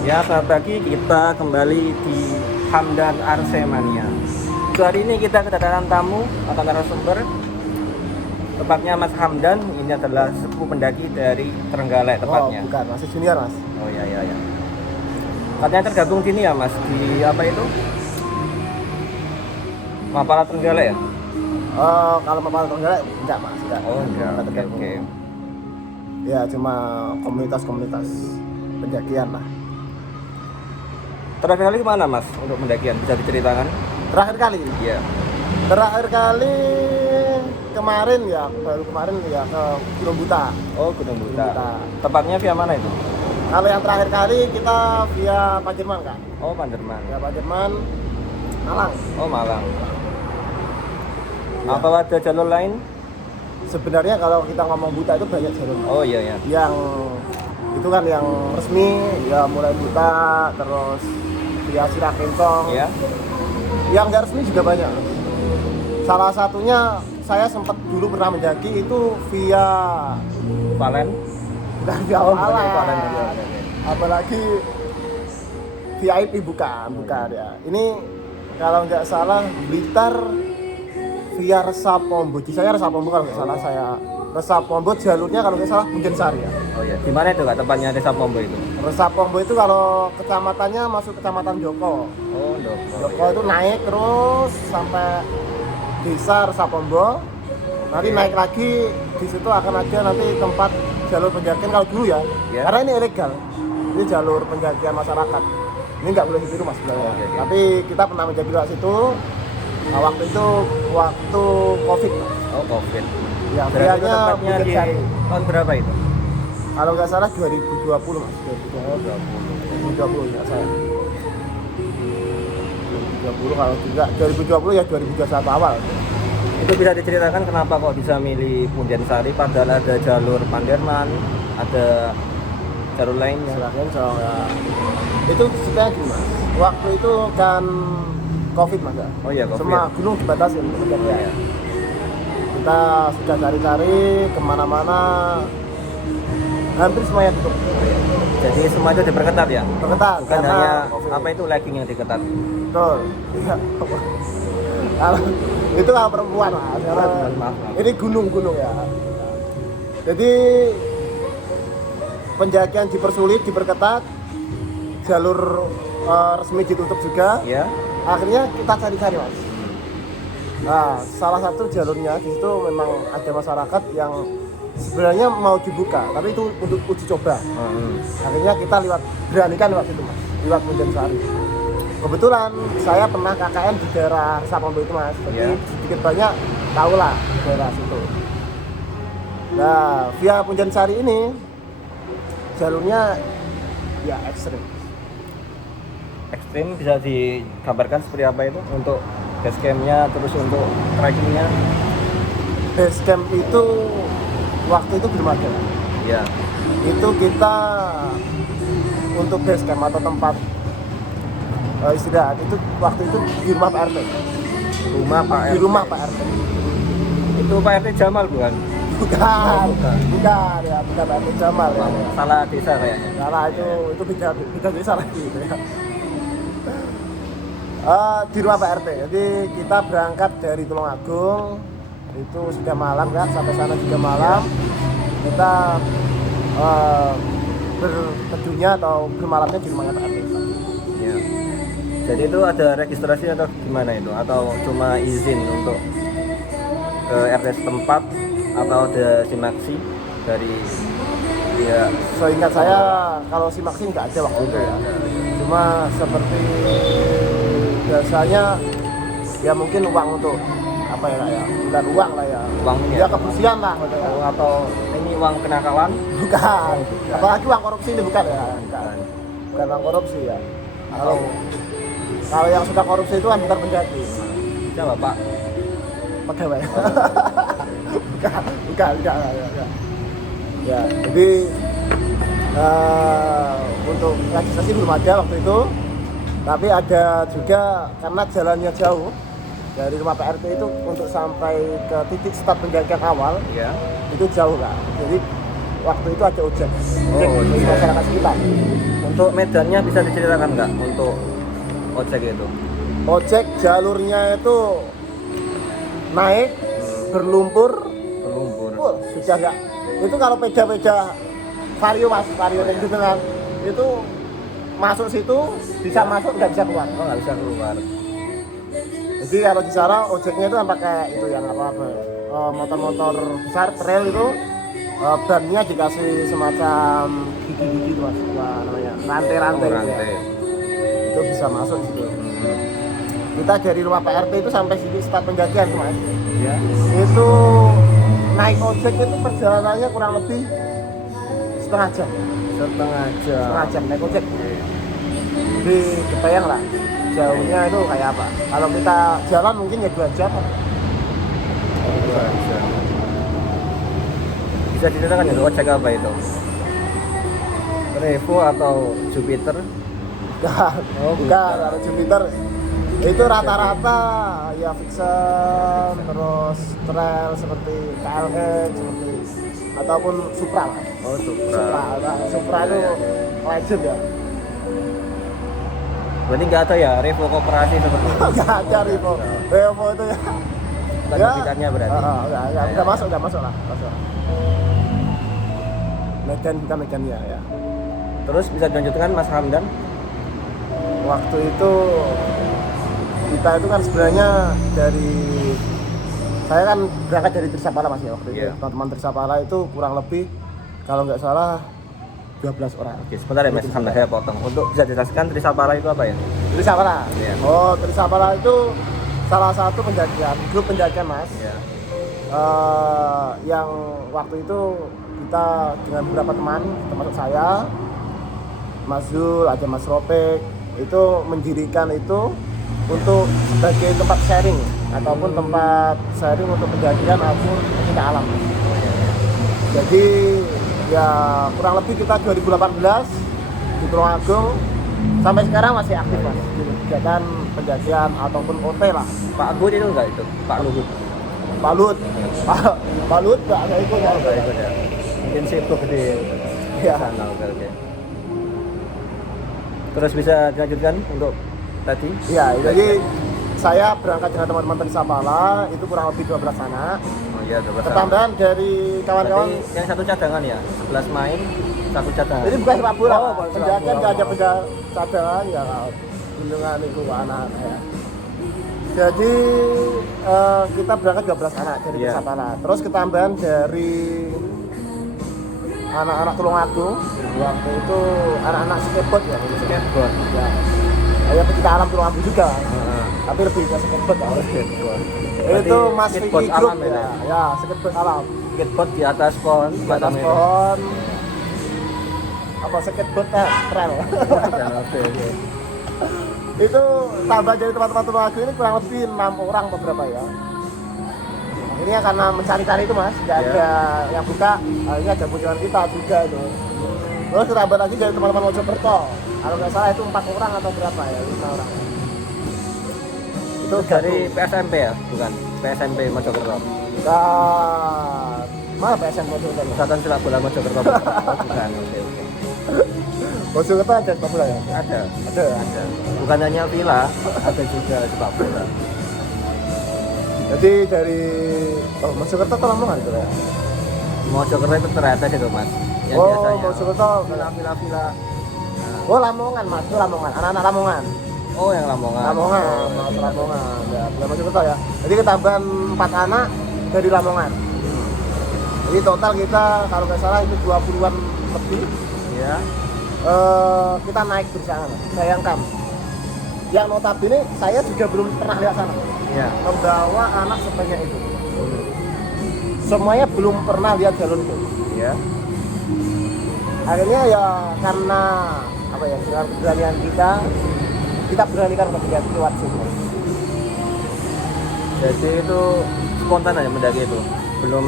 Ya, selamat pagi. Kita kembali di Hamdan Arsemania. Untuk hari ini kita kedatangan tamu atau narasumber. Tepatnya Mas Hamdan. Ini adalah sepupu pendaki dari Trenggalek tepatnya. Oh, bukan, masih junior, Mas. Oh iya iya ya. Katanya tergabung sini ya Mas, di apa itu? Mapala Trenggalek ya? Kalau Mapala Trenggalek enggak, Mas. Enggak. Oh enggak. Enggak Oke tergabung. oke. Ya, cuma komunitas-komunitas pendakian lah. Terakhir kali kemana Mas untuk pendakian? Bisa diceritakan? Terakhir kali, Iya. terakhir kali kemarin ya, baru kemarin ya ke Gunung Buta. Oh Gunung Buta. Buta. Tepatnya via mana itu? Kalau yang terakhir kali kita via Pajerman, Kak. Oh Panderman. Via Pajerman, Malang. Oh Malang. Ya. Atau ada jalur lain? Sebenarnya kalau kita ngomong Buta itu banyak jalur. Oh iya ya. Yang itu kan yang resmi ya, mulai Buta, terus via Sirakentong. Ya. Yang nggak resmi juga banyak. Salah satunya saya sempat dulu pernah mendaki itu via Valen. bukan via Oh, Malang. bukan via Valen, oke. Apalagi VIP bukan ya. Ini kalau nggak salah Blitar via Resapombo. Saya Resapombo kalau nggak salah, saya Resapombo jalurnya kalau nggak salah Punjensari ya. Oh iya. Di mana itu Kak tempatnya Desa Pombo itu? Resapombo itu kalau kecamatannya masuk kecamatan Joko. Oh, Ndoko. Joko itu naik terus sampai desa Resapombo. Nanti naik lagi di situ akan ada nanti tempat jalur pendakian kalau dulu ya. Ya. Karena ini ilegal. Ini jalur pendakian masyarakat. Ini nggak boleh ditiru Mas sebenarnya. Oke. Tapi kita pernah menjadi lewat situ. Nah, waktu itu waktu Covid. Mas. Oh, Covid. Ya, Berarti itu vianya tempatnya di Punjensari. tahun berapa itu? Kalau nggak salah 2020 Mas. 2020. Oh, 20. 2020 ya saya. 2020 kalau juga 2020 ya 2021 awal. Itu bisa diceritakan kenapa kok bisa milih Punjensari padahal ada jalur Panderman, ada jalur lainnya. Silakan ya. Itu ceritanya gini Mas. Waktu itu kan Covid Mas ya. Oh iya, Covid. Semua gunung dibatasi untuk pendakian. Iya. Kita sudah cari-cari kemana-mana, hampir semuanya tutup. Jadi semua itu diperketat ya? Terketat Bukan karena hanya COVID. apa itu legging yang diketat. Betul. Iya. Kalau itu kalau perempuan Mas. Karena Maaf. ini gunung-gunung ya. Jadi pendakian dipersulit, diperketat, jalur resmi ditutup juga. Ya. Akhirnya kita cari-cari Mas. Nah, salah satu jalurnya di situ memang ada masyarakat yang sebenarnya mau dibuka, tapi itu untuk uji coba. Akhirnya kita beranikan lewat situ Mas, lewat Punjensari. Kebetulan saya pernah KKN di daerah Sapombo itu Mas, jadi Ya. sedikit banyak tahu lah daerah situ. Nah, via Punjensari ini jalurnya ya ekstrim. Ekstrim bisa digambarkan seperti apa itu untuk base campnya terus untuk trekkingnya? Base camp itu waktu itu belum ada. Ya. Itu kita untuk base camp atau tempat istirahat itu waktu itu di rumah Pak RT. Rumah Pak Di RT. rumah Pak RT. Itu Pak RT Jamal bukan? Bukan, bukan. bukan ya, bukan Pak RT Jamal ya. Salah desa kayaknya. Salah itu beda desa lagi gitu ya. Di rumah Pak RT. Jadi kita berangkat dari Tulungagung itu sudah malam kan, sampai sana juga malam. Kita berteduhnya atau bermalamnya di rumahnya Pak RT. Ya. Jadi itu ada registrasi atau gimana itu? Atau cuma izin untuk ke RT setempat atau ada simaksi dari ya? Seingat saya kalau simaksi nggak ada waktu itu ya. Cuma seperti biasanya ya mungkin uang untuk apa ya Kak, ya, bukan uang lah ya. Uangnya? Ya kebersihan lah. Oh, atau ini uang kenakalan? Bukan. Bukan. Apalagi uang korupsi ini bukan ya. Bukan uang korupsi ya. Kalau yang sudah korupsi itu kan bentar pendaki. Coba Pak. Pegawai. bukan. Ya, jadi untuk registrasi belum ada waktu itu, tapi ada juga karena jalannya jauh dari rumah Pak RT itu untuk sampai ke titik start pendakian awal Ya. itu jauh Kak. Jadi waktu itu ada ojek Oh, dari iya. masyarakat sekitar. Untuk medannya bisa diceritakan nggak untuk ojek itu? Ojek jalurnya itu naik berlumpur, Berlumpur. susah nggak? Itu kalau peda-peda vario mas, vario yang gitu kan, itu masuk situ bisa masuk nggak bisa keluar. Oh, nggak bisa keluar. Jadi kalau di sana ojeknya itu kan pakai itu yang apa motor-motor besar trail itu bannya dikasih semacam gigi-gigi itu mas, apa namanya rantai-rantai. Oh, Gitu ya. rantai. Itu bisa masuk situ. Kita dari rumah PRT itu sampai sini start penjagaan tuh mas. Ya. Itu naik ojek itu perjalanannya kurang lebih setengah jam. Setengah jam naik ojek. Jadi kebayang lah jauhnya itu kayak apa. Kalau kita jalan mungkin ya 2 jam. 2 jam. Bisa diceritakan ya ojek apa itu? Revo atau Jupiter? Enggak, kalau Jupiter itu rata-rata ya fiction terus trail seperti KLX seperti ataupun Supra lah. Oh, Supra itu legend ya. Berarti nggak ada ya Revo Koperasi seperti itu? Enggak ada Revo itu ya. Bukan Jupiternya berarti? Enggak masuk lah. Medan bukan Medannya ya. Terus bisa dilanjutkan Mas Hamdan? Waktu itu kita itu kan sebenarnya saya kan berangkat dari Trisapala mas ya waktu itu. Iya. Teman-teman Trisapala itu kurang lebih kalau nggak salah 12 orang. Oke, sebentar ya Mas Hamdan, saya potong. Untuk bisa dijelaskan Trisapala itu apa ya? Trisapala. Iya. Oh, Trisapala itu salah satu penjagaan, grup penjagaan mas. Iya. Yang waktu itu kita dengan beberapa teman, termasuk saya, Mas Zul, ada Mas Ropek, itu mendirikan itu untuk sebagai tempat sharing ataupun tempat sharing untuk penjagaan ataupun pecinta alam. Jadi ya kurang lebih kita 2018 di Tulungagung sampai sekarang masih aktif mas di kegiatan penjagaan ataupun OT lah. Pak Luhut itu enggak itu? Pak Luhut? Pak Lut nggak ada ikut ya. Enggak ikut ya? Mungkin sibuk di Ya. sana, oke. Terus bisa dilanjutkan untuk tadi? Iya, jadi saya berangkat dengan teman-teman Trisapala itu kurang lebih 12 anak. Oh iya, 12 Ketambahan dari kawan-kawan. Berarti yang satu cadangan ya? 11 main, satu cadangan. Jadi bukan sepak bola, Oh, Pak. bukan sepak Penjagaan bola. nggak ada cadangan ya, bendungan itu anak-anak ya. Jadi kita berangkat 12 anak dari Iya. Trisapala. Terus ketambahan dari anak-anak Tulungagung waktu itu anak-anak skateboard ya. Skateboard. Ya. Ya pecinta alam Tulungagung juga. Heeh. Tapi lebih ke skateboard ya. Skateboard. Itu Mas skateboard Vicky Group alam ya. Ya, skateboard alam. Skateboard di atas pohon, Di atas pohon. Apa skateboard trail. Oke. Itu tambah jadi teman-teman Tulungagung ini kurang lebih 6 orang beberapa ya. Akhirnya karena mencari-cari itu mas, nggak ada yang buka, akhirnya ada kunjungan kita juga itu. Terus tambah lagi dari teman-teman Mojokerto. Kalau nggak salah itu 4 orang atau berapa ya, 5 orang. Itu Dari PSMP ya, bukan? PSMP Mojokerto. Bukan. Mana PSM Mojokerto? Persatuan Sepak Bola Mojokerto. Oh, bukan. Oke. Mojokerto ada sepak bola ya? Ada. Ada. Bukan hanya villa, ada juga sepak bola. Jadi dari Mojokerto ke Lamongan itu ya? Mojokerto itu teratas itu mas. Yang Oh, biasanya. Mojokerto. Villa. Oh, Lamongan mas, itu Lamongan. Anak-anak Lamongan. Oh yang Lamongan. Lamongan. Ya, bukan Mojokerto ya. Jadi ketambahan 4 anak dari Lamongan. Jadi total kita kalau nggak salah itu 20-an lebih. Ya. Kita naik bersama. Bayangkan. Yang notabene saya juga belum pernah lihat sana. Iya. Membawa anak sebanyak itu. Semuanya belum pernah lihat jalur itu. Iya. Akhirnya ya karena apa ya dengan keberanian kita beranikan untuk lihat lewat situ. Jadi itu spontan aja mendaki itu. Belum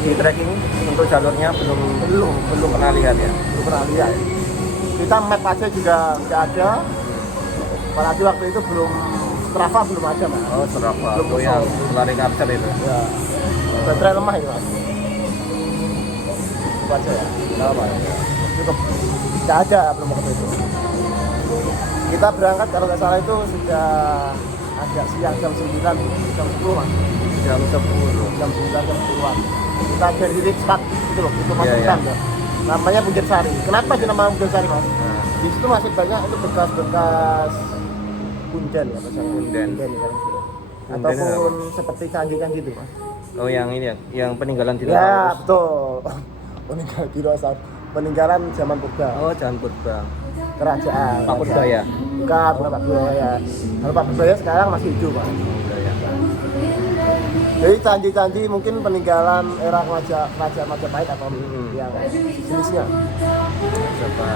di trekking untuk jalurnya belum pernah lihat ya. Belum pernah lihat. Kita map aja juga nggak ada. Apalagi waktu itu belum Strava belum ada mas. Oh Strava. Belum Oh yang kosong. lari kapser itu. Ya. baterai lemah ini mas. Itu aja ya, nggak apa ya. Cukup, nggak ada belum waktu itu. Kita berangkat kalau nggak salah itu sudah agak siang jam 9, jam 10 mas. Jam 10. Jam 9, jam 10-an. Kita dari titik start itu loh, itu masuk Iya, hutan ya. Namanya Bukit Sari. Kenapa sih nama Bukit Sari mas? Nah, Di situ masih banyak itu bekas-bekas punden ya, bekas Punden. ya, kan, gitu. Punden Ataupun seperti candi-candi gitu mas. oh yang ini yang peninggalan Ya dinosaurus. betul. Peninggalan dinosaurus, peninggalan zaman purba, Oh, jangan purba. kerajaan. Pak Purbaya. Bukan Pak Purbaya. Kalau Pak Purbaya sekarang masih hidup pak. Purbaya. Jadi candi-candi mungkin peninggalan era kerajaan Majapahit atau yang jenisnya. Coba.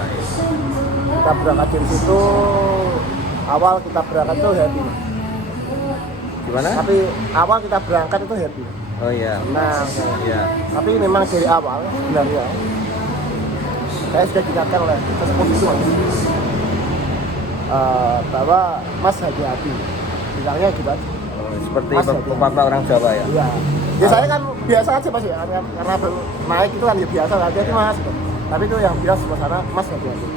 Kita berangkat dari situ, awal kita berangkat itu happy mas. Gimana? Tapi awal kita berangkat itu happy. Oh iya. Senang. Iya. Tapi memang dari awal sebenarnya saya sudah diingatkan oleh sesepuh itu mas, bahwa mas hati-hati. Bilangnya gitu aja. Oh, seperti Mas, hati-hati. pepatah orang Jawa ya. Iya. Ya saya kan biasa aja mas ya, karena baru naik itu kan ya biasa hati-hati mas. Gitu. Tapi itu yang biasa sebelah sana mas hati-hati.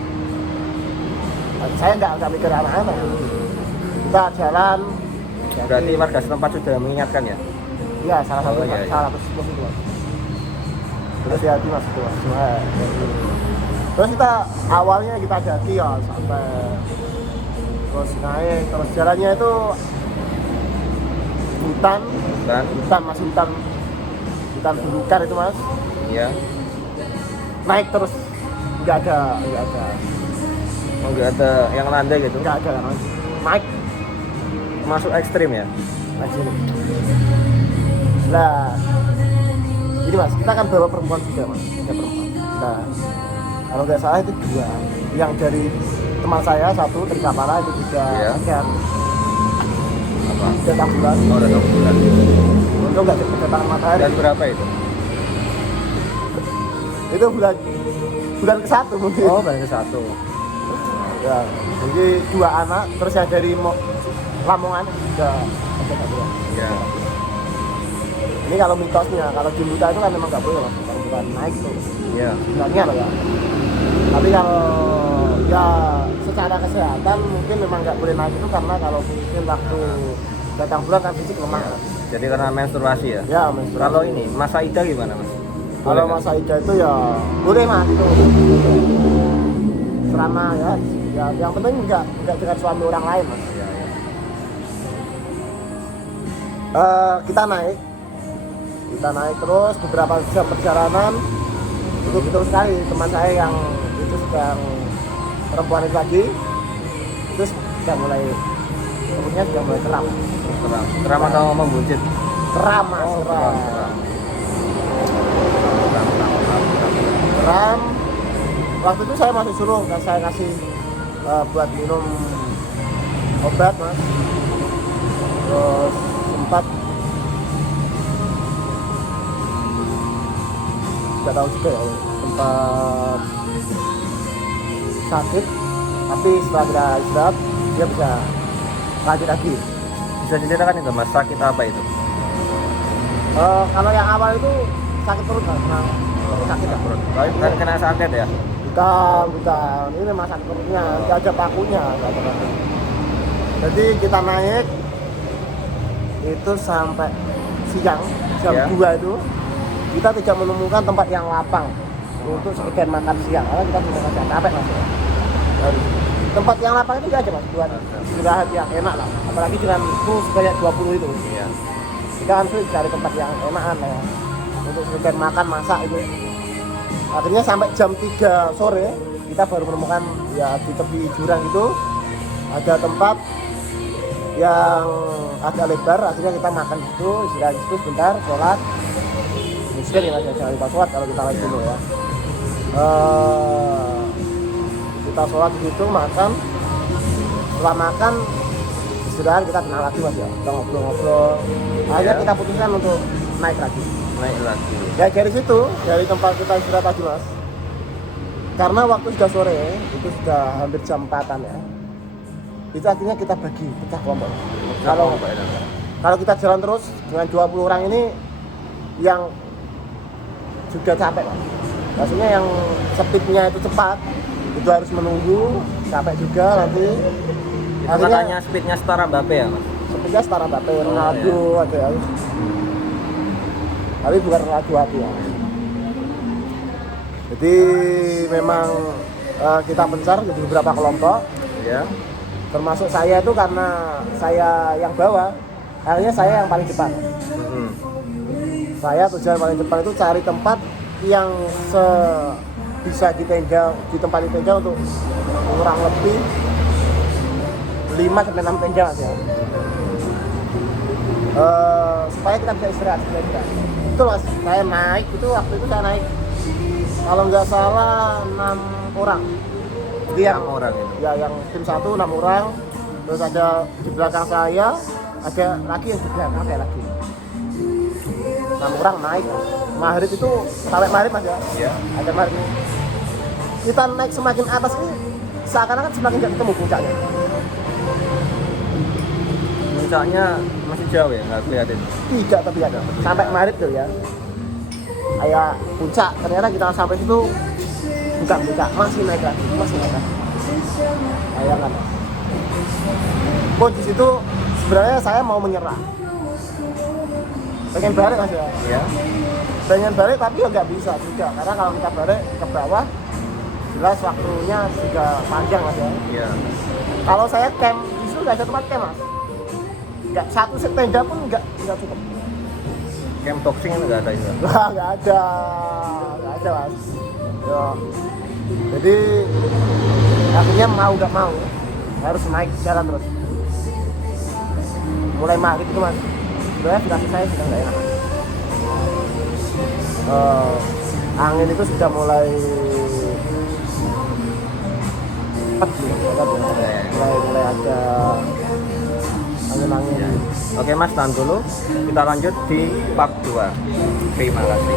Saya nggak mikir anak-anak. Kita jalan. Berarti warga setempat sudah mengingatkan ya. Iya, salah satu Oh, iya, iya. salah satu sepuh itu. Terus hati mas itu. Mas. Terus kita awalnya kita hati ya sampai terus naik, terus jalannya itu hutan mas, hutan belukar itu mas. Iya. Naik terus nggak ada. Oh, nggak ada yang landai gitu. Nggak ada mas. Naik Masuk ekstrim ya. sini. Nah, ini mas, kita kan bawa perempuan juga mas, ada perempuan. Nah, kalau nggak salah itu 2. Yang dari teman saya 1 dari Kapara itu juga Iya. yang Apa? datang bulan. Oh, udah 2 bulan. Untuk nggak kedatangan matahari. Dan berapa itu? Itu bulan ke-1 mungkin. Oh, baru ke 1. Ya, jadi 2 anak, terus yang dari Lamongan juga ada 2. Ya. Ini kalau mitosnya, kalau di Buta itu kan memang nggak boleh mas, kalau bukan naik tuh. Iya. Sebenarnya loh ya. Tapi kalau ya secara kesehatan mungkin memang nggak boleh naik itu karena kalau mungkin waktu datang bulan kan fisik lemah. Jadi karena menstruasi ya. Ya menstruasi. Kalau ini masa Ida gimana mas? Kalau Boleh, masa Ida itu ya boleh mas itu. Selama ya yang penting nggak dengan suami orang lain mas. kan? Iya, iya. Kita naik terus beberapa jam perjalanan itu betul sekali teman saya yang itu sedang perempuan itu lagi itu sudah mulai perutnya sudah mulai keram Keram atau membuncit? mas Oh, keram. keram. Keram. Waktu itu saya masih suruh dan saya kasih buat minum obat mas, terus sempat nggak tahu juga ya, sempat sakit, tapi setelah kita istirahat dia bisa lanjut lagi. Bisa diceritakan itu mas, sakit apa itu? Kalau yang awal itu sakit perut mas, memang sakit ya perut. Kan kena santet ya? Bukan, ini memang sakit perutnya, nggak ada pakunya, nggak ada paku. Jadi kita naik itu sampai siang jam Ya. 2 itu kita tidak menemukan tempat yang lapang untuk sekedar makan siang karena kita sudah agak capek mas ya. Dan tempat yang lapang itu nggak ada mas buat istirahat yang enak lah, apalagi dengan kru sebanyak 20 itu Iya. kita kan sulit cari tempat yang enakan ya untuk sekedar makan masak itu. Akhirnya sampai jam 3 sore kita baru menemukan ya di tepi jurang itu ada tempat yang agak lebar. Akhirnya kita makan di situ, istirahat di situ sebentar, sholat. Muslim ya mas, jangan lupa sholat kalau kita lagi dulu ya. Kita sholat di situ, makan. Setelah makan istirahat, kita tenang lagi mas ya, kita ngobrol-ngobrol. Akhirnya Ya. kita putuskan untuk naik lagi. Naik lagi. Ya dari situ, dari tempat kita istirahat tadi mas, karena waktu sudah sore, itu sudah hampir jam 4-an ya, itu akhirnya kita bagi pecah kelompok. Kalau kita jalan terus dengan 20 orang ini yang juga capek Mas. Maksudnya yang speednya itu cepat itu harus menunggu, capek juga nanti. Itu Akhirnya katanya speednya setara Mbappe ya Mas? speednya setara Mbappe, Ronaldo ada ya. Tapi bukan Ronaldo hati ya. Jadi memang kita pencar di beberapa kelompok. Ya. Termasuk saya itu karena saya yang bawa, akhirnya saya yang paling depan. Saya tujuan paling depan itu cari tempat yang bisa di tempat di tenda untuk kurang lebih 5-6 tenda Mas ya. Supaya kita bisa istirahat sebenarnya. Itu Mas, saya naik itu waktu itu saya naik kalau nggak salah 6 orang. Jadi yang 6 orang itu. Ya yang tim 1 6 orang. Terus ada di belakang saya, ada lagi yang di belakang ada lagi. 6 orang naik. Maghrib itu sampai maghrib Mas ya. Iya. Ada maghrib. Kita naik semakin atas ini seakan-akan semakin nggak ketemu puncaknya. Puncaknya masih jauh ya, nggak kelihatan. Tidak tapi ada. Sampai maghrib tuh ya. Kayak puncak, ternyata kita sampai situ bukan puncak, masih naik lagi. Bayangkan. Pun di situ sebenarnya saya mau menyerah. Pengen balik Mas ya. Iya. Pengen balik tapi ya nggak bisa juga karena kalau kita balik ke bawah jelas waktunya juga panjang Mas ya. Iya. Kalau saya camp di situ nggak ada tempat camp Mas. Nggak satu tenda pun nggak cukup. Camp boxing itu nggak ada juga. Wah, nggak ada Mas. Ya. Jadi akhirnya mau nggak mau harus naik jalan terus. Mulai maghrib itu Mas. Sebenarnya dikasih saya sudah nggak enak Mas. Angin itu sudah mulai mulai ada angin-angin. Ya. Oke Mas, tahan dulu. Kita lanjut di part 2. Terima kasih.